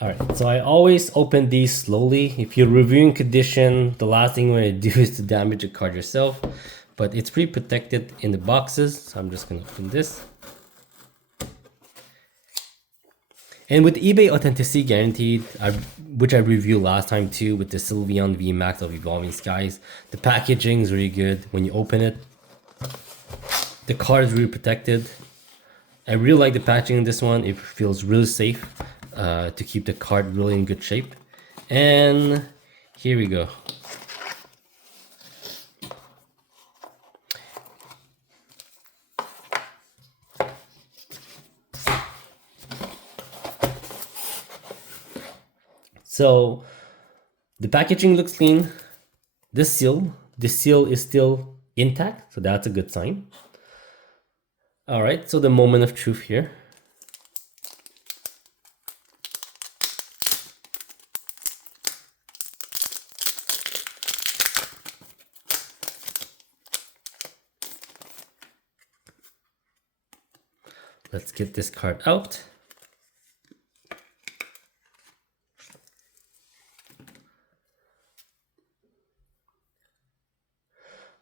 All right, so I always open these slowly. If you're reviewing condition, the last thing you want to do is to damage the card yourself, but it's pretty protected in the boxes. So I'm just gonna open this. And with eBay Authenticity Guaranteed, which I reviewed last time too, with the Sylveon VMAX of Evolving Skies, the packaging is really good. When you open it, the card is really protected. I really like the packaging in this one. It feels really safe to keep the card really in good shape. And here we go. So the packaging looks clean. The seal is still intact, so that's a good sign. All right, so the moment of truth here. Let's get this card out.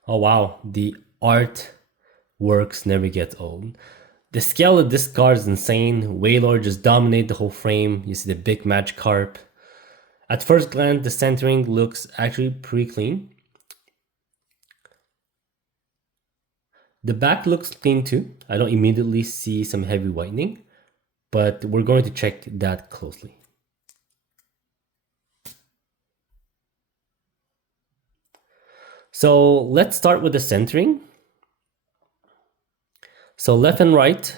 Oh wow, the art works never gets old. The scale of this card is insane. Wailord just dominate the whole frame. You see the big Magikarp. At first glance, the centering looks actually pretty clean. The back looks clean too. I don't immediately see some heavy whitening, but we're going to check that closely. So let's start with the centering. So left and right,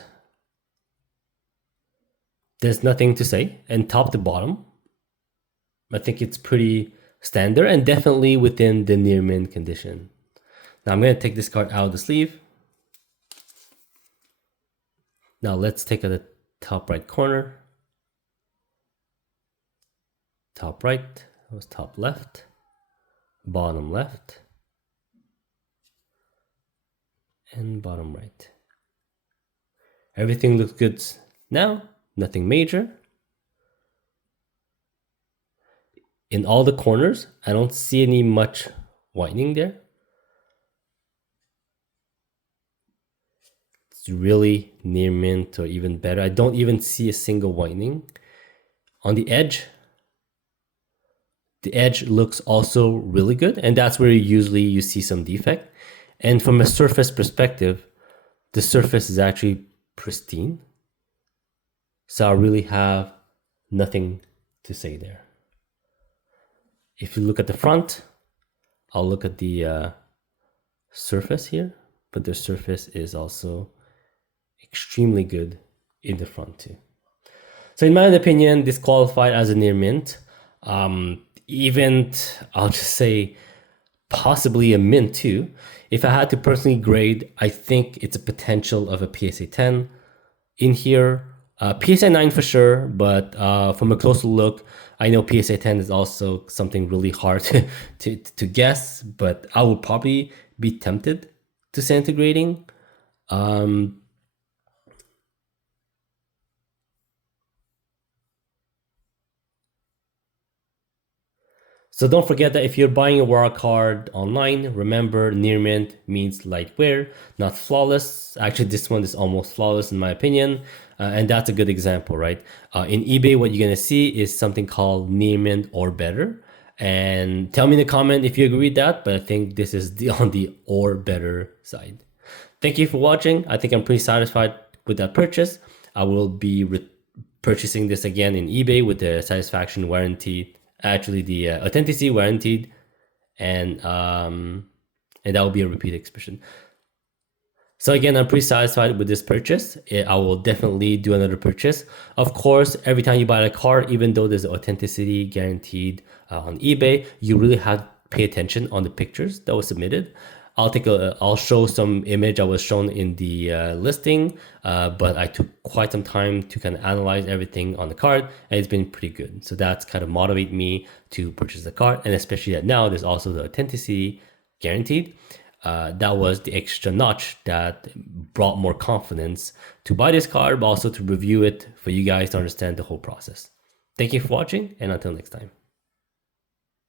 there's nothing to say. And top to bottom, I think it's pretty standard and definitely within the near mint condition. Now I'm going to take this card out of the sleeve. Now let's take at the top right corner. Top right, that was top left, bottom left, and bottom right. Everything looks good now, nothing major. In all the corners, I don't see any much whitening there. It's really near mint or even better. I don't even see a single whitening. On the edge looks also really good, and that's where usually you see some defect. And from a surface perspective, the surface is actually pristine. So I really have nothing to say there. If you look at the front, I'll look at the surface here, but the surface is also extremely good in the front too. So in my opinion, this qualified as a near mint. Even, I'll just say, possibly a mint too. If I had to personally grade, I think it's a potential of a PSA 10 in here. PSA 9 for sure, but from a closer look, I know PSA 10 is also something really hard to guess, but I would probably be tempted to send to grading. So don't forget that if you're buying a War card online, remember near mint means light wear, not flawless. Actually, this one is almost flawless in my opinion. And that's a good example, right? In eBay, what you're gonna see is something called near mint or better. And tell me in the comment if you agree with that, but I think this is on the or better side. Thank you for watching. I think I'm pretty satisfied with that purchase. I will be purchasing this again in eBay with the satisfaction warranty. Actually, the authenticity warranted, and that will be a repeat expression. So again, I'm pretty satisfied with this purchase. I will definitely do another purchase. Of course, every time you buy a card, even though there's authenticity guaranteed on eBay, you really have to pay attention on the pictures that was submitted. I'll show some image I was shown in the listing, but I took quite some time to kind of analyze everything on the card, and it's been pretty good. So that's kind of motivate me to purchase the card, and especially that now there's also the authenticity guaranteed. That was the extra notch that brought more confidence to buy this card, but also to review it for you guys to understand the whole process. Thank you for watching, and until next time.